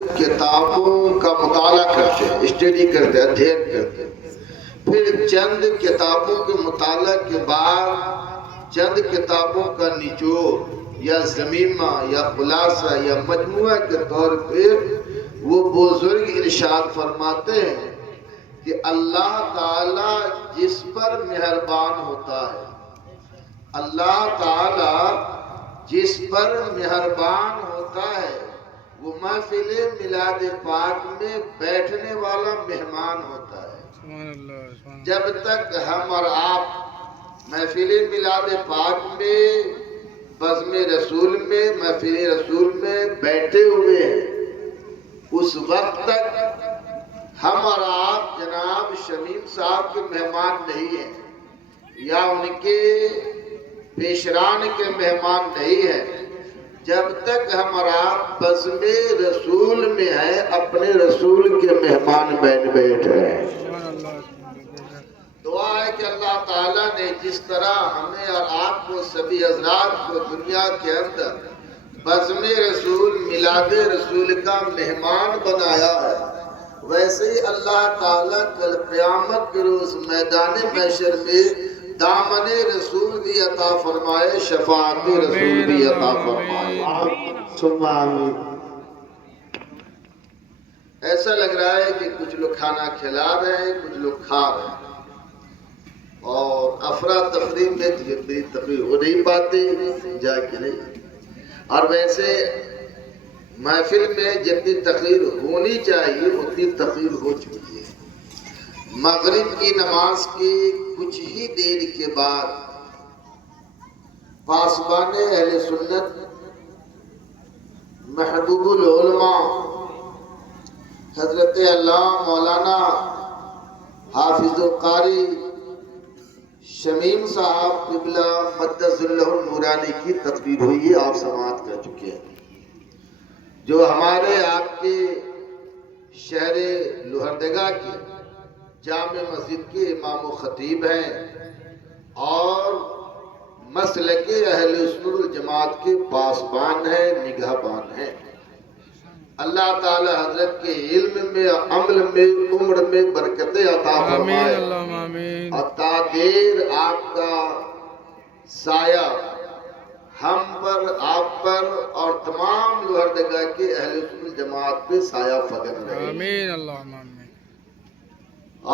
کتابوں کا مطالعہ کرتے ہیں، اسٹڈی کرتے ہیں، ادھین کرتے ہیں، پھر چند کتابوں کے مطالعہ کے بعد چند کتابوں کا نچوڑ یا ضمیمہ یا خلاصہ یا مجموعہ کے طور پہ وہ بزرگ ارشاد فرماتے ہیں کہ اللہ تعالی جس پر مہربان ہوتا ہے، اللہ تعالی جس پر مہربان ہوتا ہے وہ محفل میلاد پاک میں بیٹھنے والا مہمان ہوتا ہے۔ جب تک ہم اور آپ محفل میلاد پاک میں بزم رسول میں محفل رسول میں بیٹھے ہوئے ہیں، اس وقت تک ہم اور آپ جناب شمیم صاحب کے مہمان نہیں ہیں یا ان کے پیشران کے مہمان نہیں ہیں، جب تک ہم اور آپ بزم رسول میں ہیں، اپنے رسول کے مہمان بن بیٹھ رہے ہیں۔ دعا ہے کہ اللہ تعالیٰ نے جس طرح ہمیں اور آپ کو سبھی حضرات کو دنیا کے اندر بزم رسول میلاد رسول کا مہمان بنایا ہے، ویسے ہی اللہ تعالیٰ کل قیامت کے روز میدان محشر میں دامن رسول بھی عطا فرمائے، شفاعت رسول بھی عطا فرمائے۔ ایسا لگ رہا ہے کہ کچھ لوگ کھانا کھلا رہے ہیں، کچھ لوگ کھا رہے ہیں، اور افراتفری میں جتنی تقریر ہو نہیں پاتی جا کے نہیں، اور ویسے محفل میں جتنی تقریر ہونی چاہیے اتنی تقریر ہو چکی ہے۔ مغرب کی نماز کی کچھ ہی دیر کے بعد پاسبان اہل سنت محبوب العلماء حضرت علامہ مولانا حافظ القاری شمیم صاحب قبلہ مدث اللہ النورانی کی تقریر ہوئی ہے، آپ سماعت کر چکے ہیں، جو ہمارے آپ کے شہر لوہردگا کی جامع مسجد کے امام و خطیب ہیں اور مسلک اہل سنت والجماعت کے پاسبان ہیں، نگہبان ہیں۔ اللہ تعالی حضرت کے علم میں، عمل میں، عمر میں برکتیں عطا فرمائے اور تا دیر آپ کا سایہ ہم پر، آپ پر اور تمام لوہردگا کے اہل سنت والجماعت پہ سایہ فگن رہے، آمین اللہم آمین۔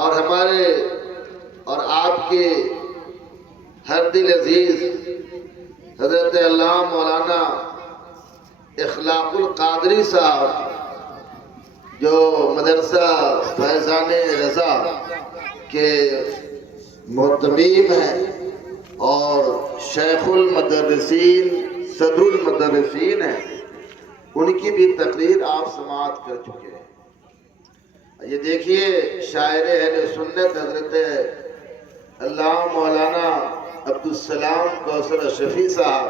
اور ہمارے اور آپ کے ہر دل عزیز حضرت علامہ مولانا اخلاق القادری صاحب جو مدرسہ فیضان رضا کے محتمیم ہیں اور شیخ المدرسین صدر المدرسین ہیں، ان کی بھی تقریر آپ سماعت کر چکے ہیں۔ یہ دیکھیے شاعر اہل سنت حضرت علامہ مولانا عبدالسلام کوثر شفیع صاحب،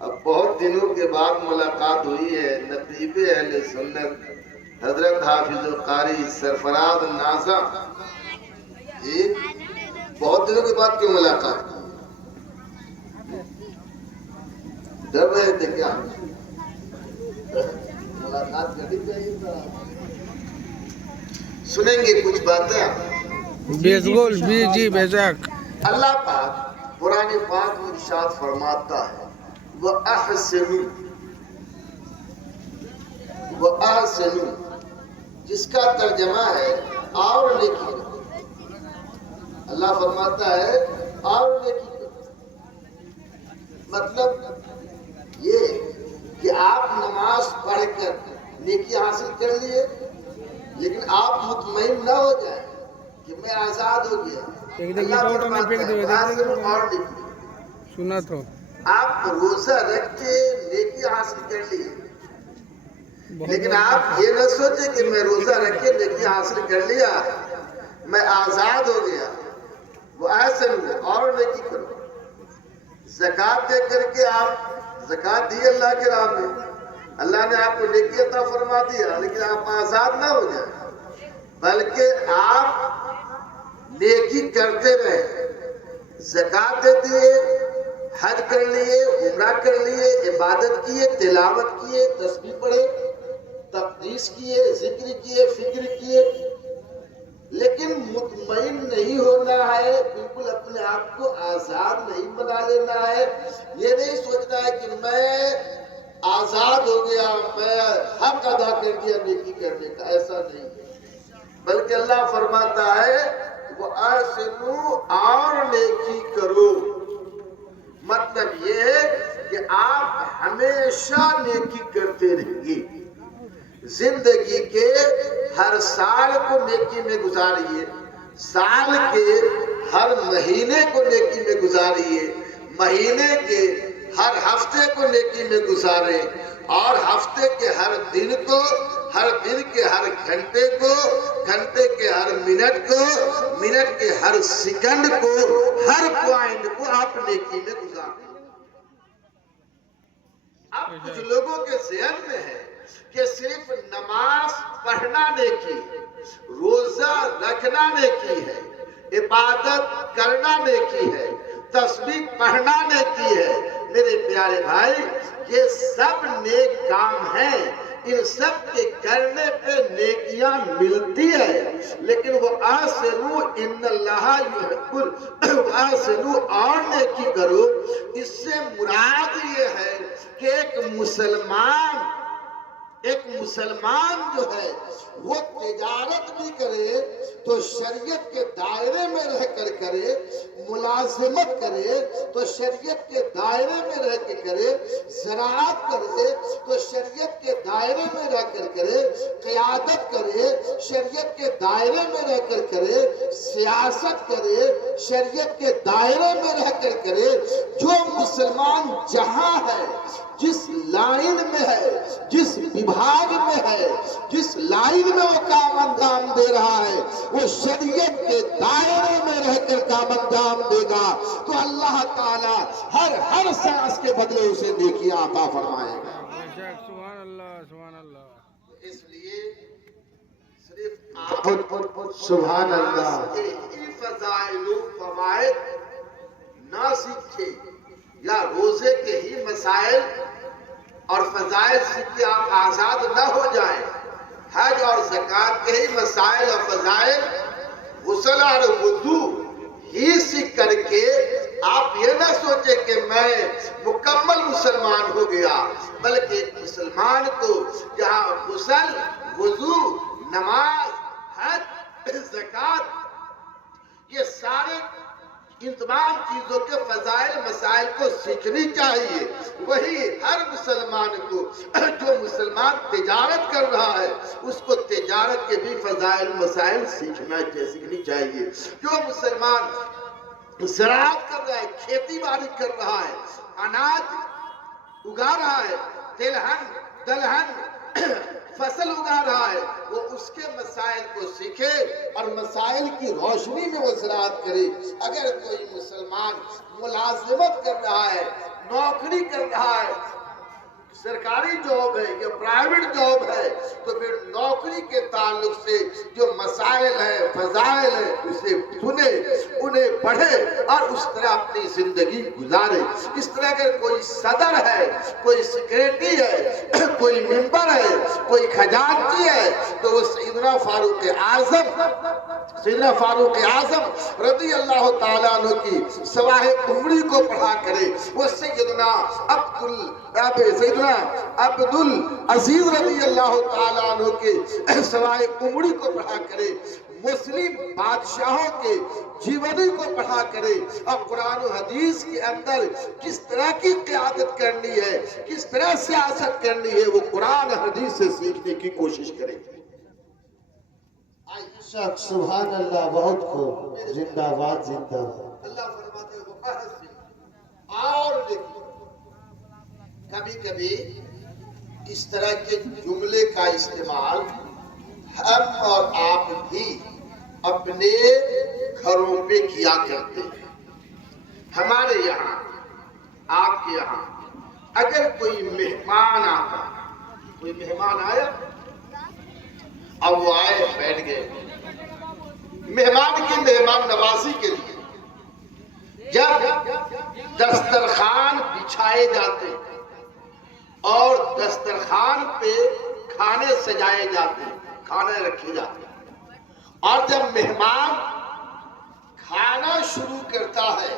اب بہت دنوں کے بعد ملاقات ہوئی ہے، نقیب اہل سنت حضرت حافظ القاری سرفراز نازا، جی بہت دنوں کے بعد کیوں ملاقات؟ ڈر رہے تھے کیا؟ ملاقات کرنی چاہیے تھا۔ سنیں گے کچھ باتیں بیسگول بی جی بیشک۔ اللہ پاک قرآن پاک میں ارشاد فرماتا ہے وَأَحْسِنُوا، وَأَحْسِنُوا جس کا ترجمہ ہے اور نیکی کرو۔ اللہ فرماتا ہے اور نیکی کرو، مطلب یہ کہ آپ نماز پڑھ کر نیکی حاصل کر لیے لیکن آپ مطمئن نہ ہو جائیں کہ میں آزاد ہو گیا۔ اللہ فرماتا ہے اور نیکی، سنا تو آپ روزہ رکھ کے نیکی حاصل کر لیے لیکن آپ یہ نہ سوچیں کہ میں روزہ رکھ کے نیکی حاصل کر لیا، میں آزاد ہو گیا۔ وہ احسن اور نیکی کرو۔ زکوٰۃ دے کر کے آپ زکوٰۃ دی اللہ کے راہ میں، اللہ نے آپ کو نیکی عطا فرما دیا لیکن آپ آزاد نہ ہو جائیں، بلکہ آپ نیکی کرتے رہے، زکوٰۃ دے دیے، حج کر لیے، عمرہ کر لیے، عبادت کیے، تلاوت کیے، تسبیح پڑھے، تقدیس ورزش کیے، ذکر کیے، فکر کیے، لیکن مطمئن نہیں ہونا ہے، بالکل اپنے آپ کو آزاد نہیں بنا لینا ہے۔ یہ نہیں سوچنا ہے کہ میں آزاد ہو گیا، میں حق ادا کر دیا نیکی کرنے کا، ایسا نہیں ہے۔ بلکہ اللہ فرماتا ہے وَأَحْسِنُوا، اور نیکی کرو۔ مطلب یہ ہے کہ آپ ہمیشہ نیکی کرتے رہیے، زندگی کے ہر سال کو نیکی میں گزاریے، سال کے ہر مہینے کو نیکی میں گزاریے، مہینے کے ہر ہفتے کو نیکی میں گزارے، اور ہفتے کے ہر دن کو، ہر دن کے ہر گھنٹے کو، گھنٹے کے ہر منٹ کو، منٹ کے ہر سیکنڈ کو، ہر پوائنٹ کو آپ نیکی میں گزاریں۔ اب کچھ لوگوں کے ذہن میں ہے کہ صرف نماز پڑھنا نیکی ہے، روزہ رکھنا نیکی ہے، عبادت کرنا نیکی ہے، تسبیح پڑھنا نیکی ہے۔ میرے پیارے بھائی، یہ سب نیک کام ہیں، ان سب کے کرنے پہ نیکیاں ملتی ہے، لیکن وہ آسنو ان اللہ یحب آسنو، اور نیکی کرو۔ اس سے مراد یہ ہے کہ ایک مسلمان جو ہے وہ تجارت بھی کرے تو شریعت کے دائرے میں رہ کر کرے، ملازمت کرے تو شریعت کے دائرے میں رہ کے کرے، زراعت کرے تو شریعت کے دائرے میں رہ کر کرے، قیادت کرے شریعت کے دائرے میں رہ کر کرے، سیاست کرے شریعت کے دائرے میں رہ کر کرے۔ جو مسلمان جہاں ہے، جس لائن میں ہے، جس وبھاگ میں ہے، جس لائن میں وہ کام انجام دے رہا ہے، وہ شریعت کے دائرے میں رہ کر کام انجام دے گا تو اللہ تعالی ہر سانس کے بدلے اسے نیکیاں عطا فرمائے گا۔ سبحان اللہ، سبحان اللہ۔ اس لیے صرف آپ سبحان اللہ کے ہی فضائل و فوائد نہ سیکھیں، یا روزے کے ہی مسائل اور فضائل سیکھ کے آپ آزاد نہ ہو جائیں، حج اور زکوٰۃ کے ہی مسائل اور فضائل، غسل اور وضو ہی سیکھ کر کے آپ یہ نہ سوچیں کہ میں مکمل مسلمان ہو گیا، بلکہ ایک مسلمان کو جہاں غسل، وضو، نماز، حج، زکوٰۃ، یہ سارے ان تمام چیزوں کے فضائل مسائل کو سیکھنی چاہیے۔ وہی ہر مسلمان کو، جو مسلمان تجارت کر رہا ہے، اس کو تجارت کے بھی فضائل مسائل سیکھنی چاہیے۔ جو مسلمان زراعت کر رہا ہے، کھیتی باڑی کر رہا ہے، اناج اگا رہا ہے، تلہن دلہن فصل اگا رہا ہے، وہ اس کے مسائل کو سیکھے اور مسائل کی روشنی میں وہ زراعت کرے۔ اگر کوئی مسلمان ملازمت کر رہا ہے، نوکری کر رہا ہے، سرکاری جاب ہے یا پرائیویٹ جاب ہے، تو پھر نوکری کے تعلق سے جو مسائل ہیں، فضائل ہیں، اسے سنے، انہیں پڑھے اور اس طرح اپنی زندگی گزارے۔ اس طرح اگر کوئی صدر ہے، کوئی سیکریٹری ہے، کوئی ممبر ہے، کوئی خزانچی ہے، تو وہ سیدنا فاروق اعظم رضی اللہ تعالیٰ عنہ کی سواہ عمری کو پڑھا کرے، وہ سیدنا عبد العزیز رضی اللہ تعالیٰ عنہ کے سوائے عمری کو پڑھا کرے، مسلم بادشاہوں کے جیونی کو پڑھا کرے، اور قرآن و حدیث کے اندر کس طرح کی قیادت کرنی ہے، کس طرح سیاست کرنی ہے، وہ قرآن حدیث سے سیکھنے کی کوشش کرے۔ سبحان اللہ، بہت خوب، زندہ باد، زندہ باد۔ اللہ فرماتے ہیں وہ احسن، اور دیکھیں کبھی کبھی اس طرح کے جملے کا استعمال ہم اور آپ بھی اپنے گھروں پہ کیا کرتے ہیں۔ ہمارے یہاں، آپ کے یہاں اگر کوئی مہمان آتا، کوئی مہمان آیا، اب وہ آئے بیٹھ گئے، مہمان کی مہمان نوازی کے لیے جب دسترخوان بچھائے جاتے اور دسترخوان پہ کھانے سجائے جاتے ہیں، کھانے رکھے جاتے ہیں، اور جب مہمان کھانا شروع کرتا ہے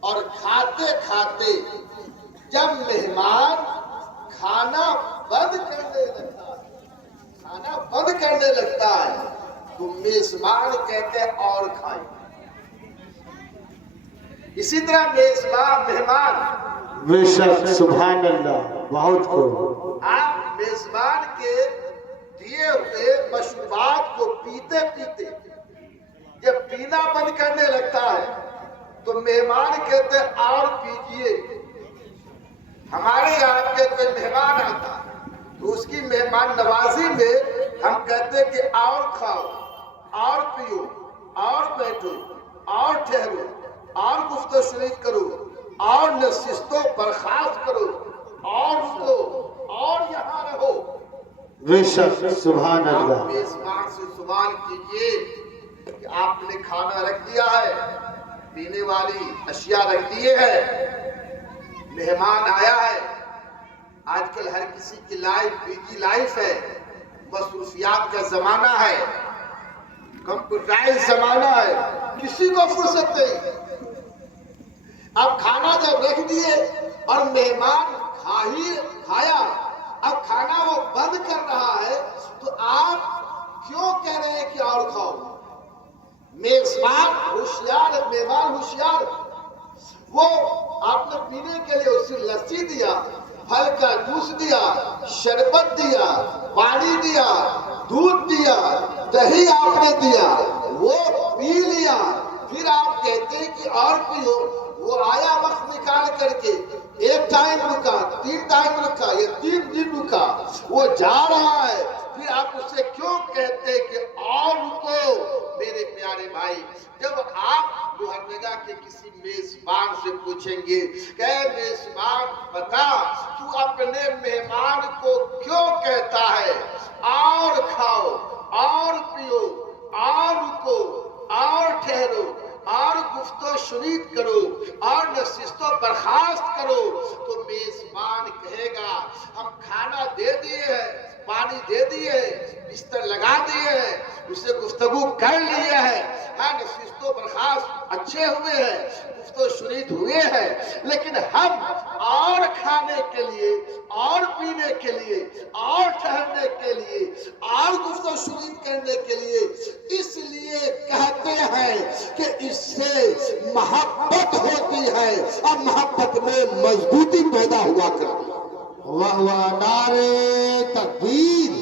اور کھاتے کھاتے جب مہمان کھانا بند کرنے لگتا ہے تو میزبان کہتے ہیں اور کھائیں۔ اسی طرح مہمان بے شک سبحان اللہ، بہت خوب۔ آپ میزبان کے دیے ہوئے مشروبات کو پیتے پیتے جب پینا بند کرنے لگتا ہے تو مہمان کہتے ہیں اور پیجئے۔ ہمارے یہاں کے کوئی مہمان آتا تو اس کی مہمان نوازی میں ہم کہتے ہیں کہ اور کھاؤ، اور پیو، اور بیٹھو، اور ٹھہرو، اور گفت و شنید کرو، اور نشست و برخاست کرو، اور رکو، اور یہاں رہو۔ بے شک سبحان آپ اللہ۔ میزبان سے سوال کیجئے کہ آپ نے کھانا رکھ دیا ہے، پینے والی اشیاء رکھ دیے ہیں، مہمان آیا ہے۔ آج کل ہر کسی کی لائف بیجی لائف ہے، مصروفیات کا زمانہ ہے، کمپیوٹرائز زمانہ ہے، کسی کو فرصت نہیں۔ اب کھانا جب رکھ دیے اور مہمان کھایا، اب کھانا وہ بند کر رہا ہے تو آپ کیوں کہہ رہے ہیں کہ اور کھاؤ؟ میزبان ہوشیار، مہمان ہوشیار، وہ آپ نے پینے کے لیے اسے لسی دیا، پھل کا جوس دیا، شربت دیا، پانی دیا، دودھ دیا، دہی آپ نے دیا، وہ پی لیا، پھر آپ کہتے ہیں کہ اور پیو۔ وہ آیا وقت نکال کر کے، ایک ٹائم رکا، 3 ٹائم رکا، یا 3 دن رکا، وہ جا رہا ہے، پھر آپ اسے کیوں کہتے ہیں کہ اور رکو؟ میرے پیارے بھائی، جب آپ لوہردگا کے کسی میزبان سے پوچھیں گے کہ اے میزبان بتا تو اپنے مہمان کو کیوں کہتا ہے اور کھاؤ، اور پیو، اور رکو، اور ٹھہرو، اور گفت و شنید کرو، اور نشست و برخاست کرو، تو میزبان کہے گا ہم کھانا دے دیے ہیں، پانی دے دیے ہیں، بستر لگا دیے ہیں، اسے گفتگو کر لیے ہیں، ہاں نشست و برخاست اچھے ہوئے ہیں، گفت و شنید ہوئے ہیں، لیکن ہم اور کھانے کے لیے، اور پینے کے لیے، اور ٹھہرنے کے لیے، اور گفت و شنید کرنے کے لیے اس لیے کہتے ہیں کہ اس سے محبت ہوتی ہے اور محبت میں مضبوطی پیدا ہوا کرتی ہے۔ واہ واہ، نعرے تکبیر،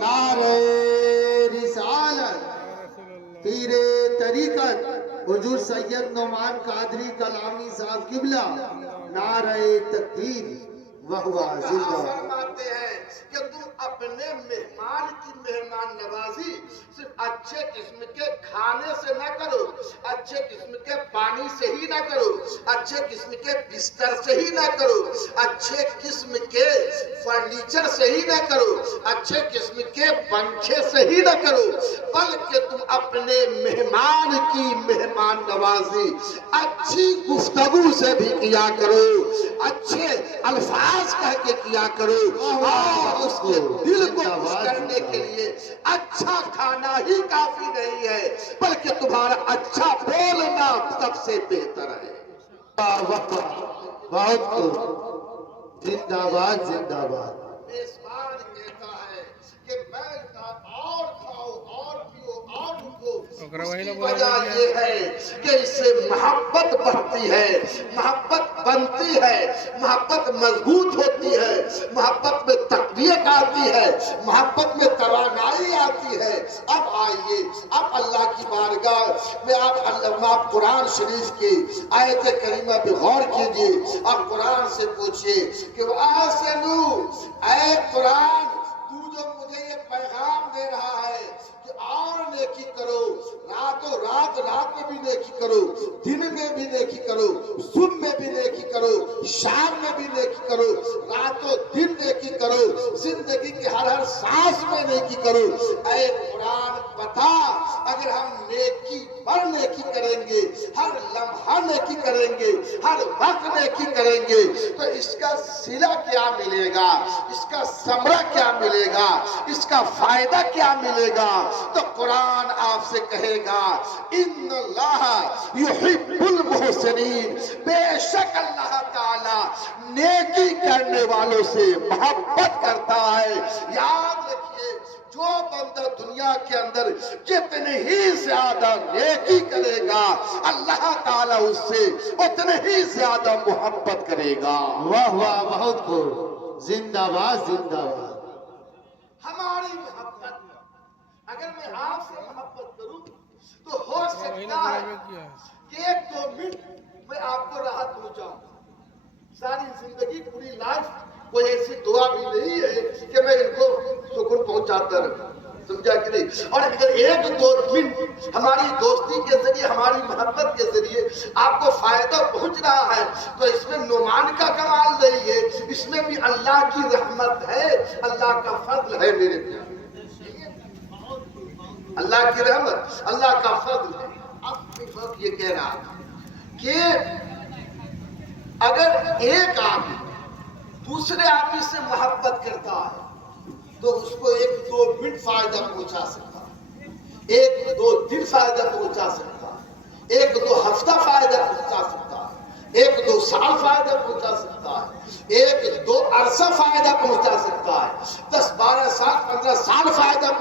نعرے رسالت، پیر طریقت حضور سید نعمان قادری کلامی صاحب قبلہ، نعرے تکبیر، واہ واہ، زندہ۔ فرماتے ہیں کہ تم اپنے مہمان کی مہمان نوازی صرف اچھے قسم کے کھانے سے نہ کرو، اچھے قسم کے پانی سے ہی نہ کرو، اچھے قسم کے بستر سے ہی نہ کرو، اچھے قسم کے فرنیچر سے ہی نہ کرو، اچھے قسم کے پنکھے سے ہی نہ کرو، بلکہ تم اپنے مہمان کی مہمان نوازی اچھی گفتگو سے بھی کیا کرو، اچھے الفاظ کہہ کے کیا کرو، اور اس کے دل کو خوش کرنے کے لیے اچھا کھانا ہی کافی نہیں ہے، بلکہ تمہارا اچھا بولنا سب سے بہتر ہے۔ بہت خوب، زندہ باد، زندہ باد۔ میزبان کہتا ہے کہ میں اور کھاؤ، اور پیو، اور رکو، اس کی وجہ یہ ہے کہ اس سے محبت بڑھتی ہے، محبت بنتی ہے، محبت مضبوط ہوتی ہے، محبت میں تقویت آتی ہے، محبت میں توانائی آتی ہے۔ اب آئیے، اب اللہ کی بارگاہ میں آپ قرآن شریف کی آیت کریمہ پہ غور کیجئے، آپ قرآن سے پوچھئے کہ وَآسَنُوا، اے قرآن تو جو مجھے یہ پیغام دے رہا ہے کہ اور نیکی کرو، رات میں بھی نیکی کرو، دن میں بھی نیکی کرو، صبح میں بھی نیکی کرو، شام میں بھی نیکی کرو، راتوں دن نیکی کرو، زندگی کی ہر سانس میں نیکی کرو۔ اے قرآن بتا اگر ہم نیکی پر نیکی کریں گے، ہر لمحہ نیکی کریں گے، ہر وقت نیکی کریں گے، تو اس کا صلہ کیا ملے گا، اس کا ثمرہ کیا ملے گا، اس کا فائدہ کیا ملے گا؟ تو قرآن آپ سے کہے گا ان اللہ یحب المحسنین، بے شک اللہ تعالیٰ نیکی کرنے والوں سے محبت کرتا ہے۔ یاد رکھیے جو بندہ دنیا کے اندر جتنے ہی زیادہ نیکی کرے گا اللہ تعالیٰ اس سے اتنے ہی زیادہ محبت کرے گا۔ واہ واہ بہت خوب، زندہ باد زندہ باد۔ ہماری محبت، اگر میں آپ سے محبت کروں تو ہو سکتا ہے کہ 1-2 منٹ میں آپ کو راحت پہنچاؤں، ساری زندگی پوری لائف کوئی ایسی دعا بھی نہیں ہے کہ میں ان کو سکون پہنچاتا رہوں، سمجھا کہ نہیں؟ اور اگر 1-2 منٹ ہماری دوستی کے ذریعے، ہماری محبت کے ذریعے آپ کو فائدہ پہنچ رہا ہے تو اس میں نعمان کا کمال نہیں ہے، اس میں بھی اللہ کی رحمت ہے، اللہ کا فضل ہے میرے پیارے، اللہ کی رحمت، اللہ کا فضل ہے۔ اب یہ کہہ رہا کہ اگر ایک آدمی دوسرے آدمی سے محبت کرتا ہے تو اس کو 1-2 منٹ فائدہ پہنچا سکتا ہے، 1-2 دن فائدہ پہنچا سکتا ہے، 1-2 ہفتہ فائدہ پہنچا سکتا ہے، 1-2 سال فائدہ پہنچا سکتا ہے، 1-2 عرصہ فائدہ پہنچا سکتا ہے، 10-12 سال 15 سال فائدہ پہنچا